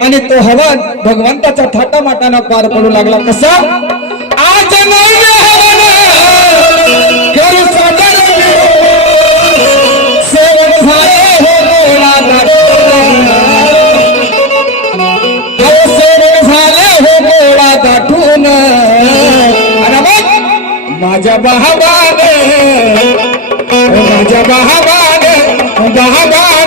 आणि तो हवन भगवंताचा थाटामाटानं पार पडू लागला. कसा? आज झाले हो दाटून. हो माझ्या भावाने माझ्या भावाने भावाने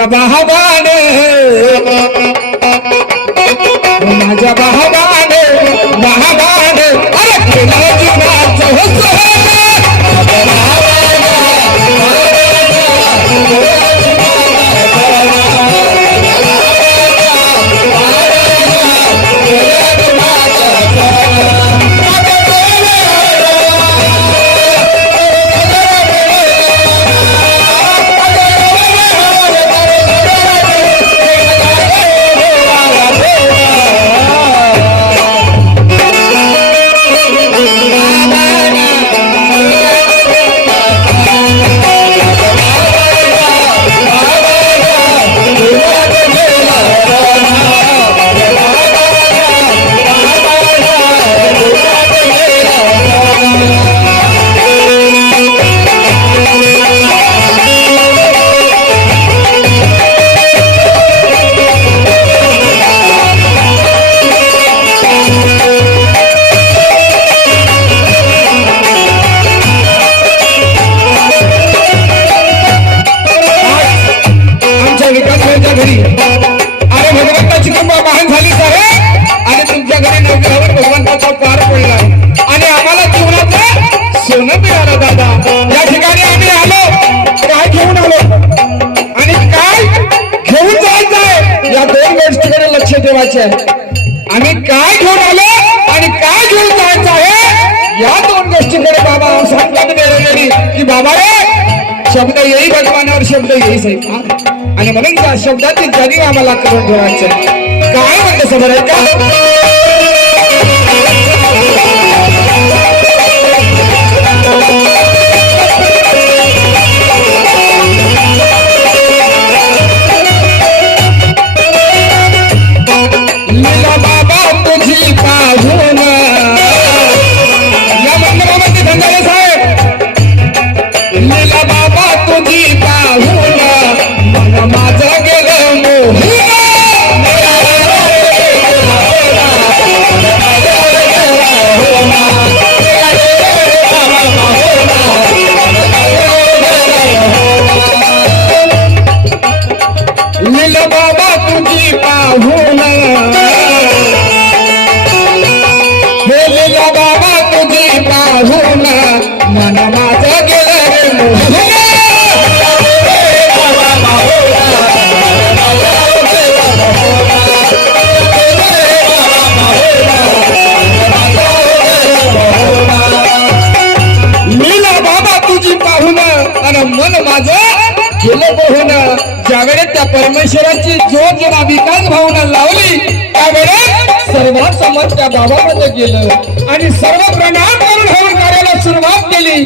माझ्या भावाने माझ्या भावाने भावाने अरे केलं जीवनाचं हो लक्ष आणि आम्ही काय घेऊन आलो? आणि काय घेऊन जायचं आहे? या दोन गोष्टीकडे बाबा सांगतात वेळोवेळी की बाबा रे शब्द येई भगवानावर शब्द येई साहेब आणि म्हणून त्या शब्दातील जाणीव आम्हाला करून ठेवायचं आहे. काय म्हणते समोर आहे का परमेश्वराची ज्योत जेव्हा विकास भावना लावली त्यावेळेस सर्वात समज त्या बाबामध्ये गेलं. आणि सर्व प्रणाम करून हवन कार्याला सुरुवात केली.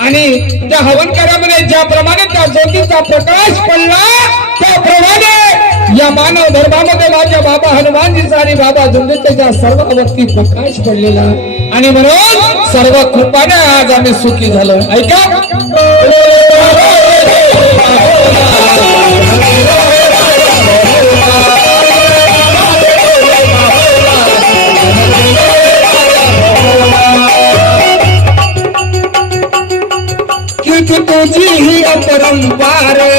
आणि त्या हवन कार्यामध्ये ज्याप्रमाणे त्या ज्योतीचा प्रकाश पडला त्याप्रमाणे या मानव धर्मामध्ये माझ्या बाबा हनुमानजीचा आणि बाबा जुंबेच्या सर्व व्यक्ती प्रकाश पडलेला. आणि म्हणून सर्व कृपाने आज आम्ही सुखी झालो. ऐका. परम्पारे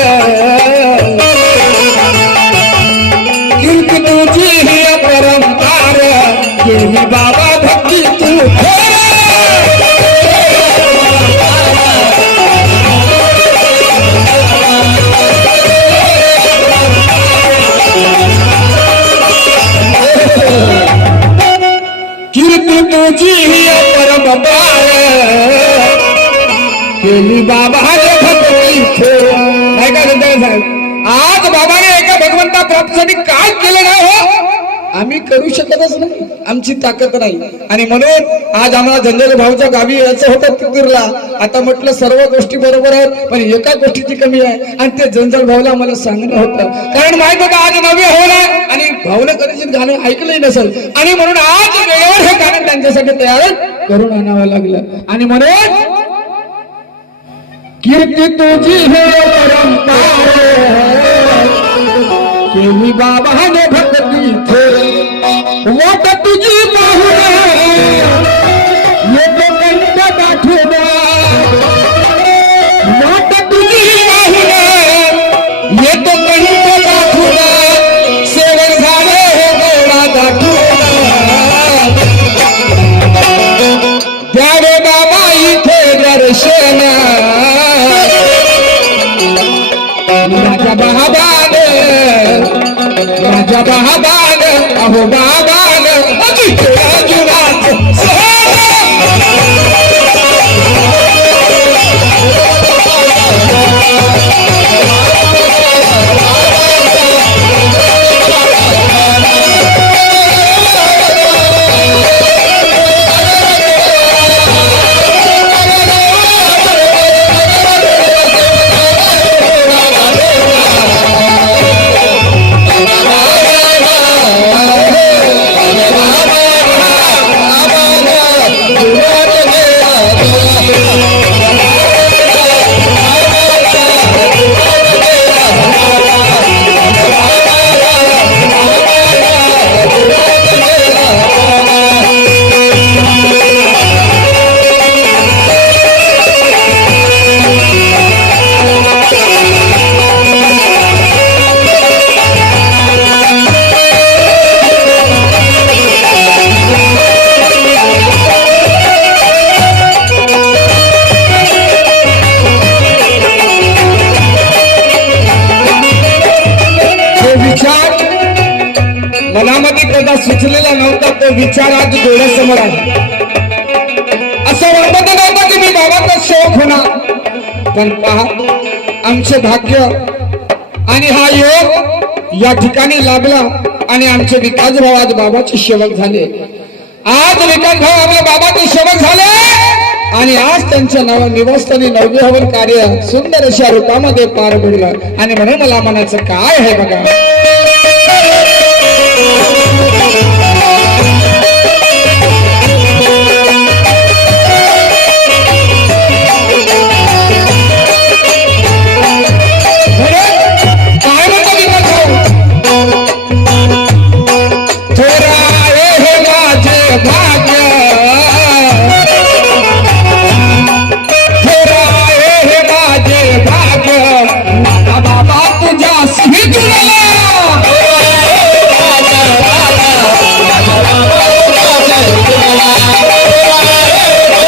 किंतु तुझी ही परम्पारे यही बाबा भक्ति तू ही। परम्पारे यही बाबा भक्त। नाही झालं? आज बाबाने एका भगवंता प्राप्तीसाठी काय केलं नाही हो? आम्ही करू शकतच नाही. आमची ताकद नाही. आणि म्हणून आज आम्हाला जंजल भाऊच्या गावी यायचं होतं कितूरला आता म्हटलं सर्व गोष्टी बरोबर आहेत पण एका गोष्टीची कमी आहे. आणि ते जंजल भाऊला मला सांगणं होतं. कारण माहीत होतं आज नवी होणार आणि भाऊने कदाचित गाणं ऐकलंही नसेल. आणि म्हणून आज वेळेवर हे गाणं त्यांच्यासाठी तयार करून आणावं लागलं. आणि म्हणून कीर्ती तुझी हे परंपरा केली बाबाने भक्ती थे वाट तुझी मनामध्ये सुचलेला नव्हता तो विचार आज डोळ्यासमोर आहे असं वाटत नव्हतं की मी बाबांचा शोक होणार. पण पहा आमचे भाग्य आणि हा योग या ठिकाणी लागला आणि आमचे विकास भाऊ आज बाबाचे सेवक झाले. आज विकास भाऊ आपल्या बाबाचे सेवक झाले आणि आज त्यांच्या नावा निवासस्थानी नववे कार्य सुंदर अशा रूपामध्ये पार पडलं. आणि म्हणून मला म्हणायचं काय आहे बघा?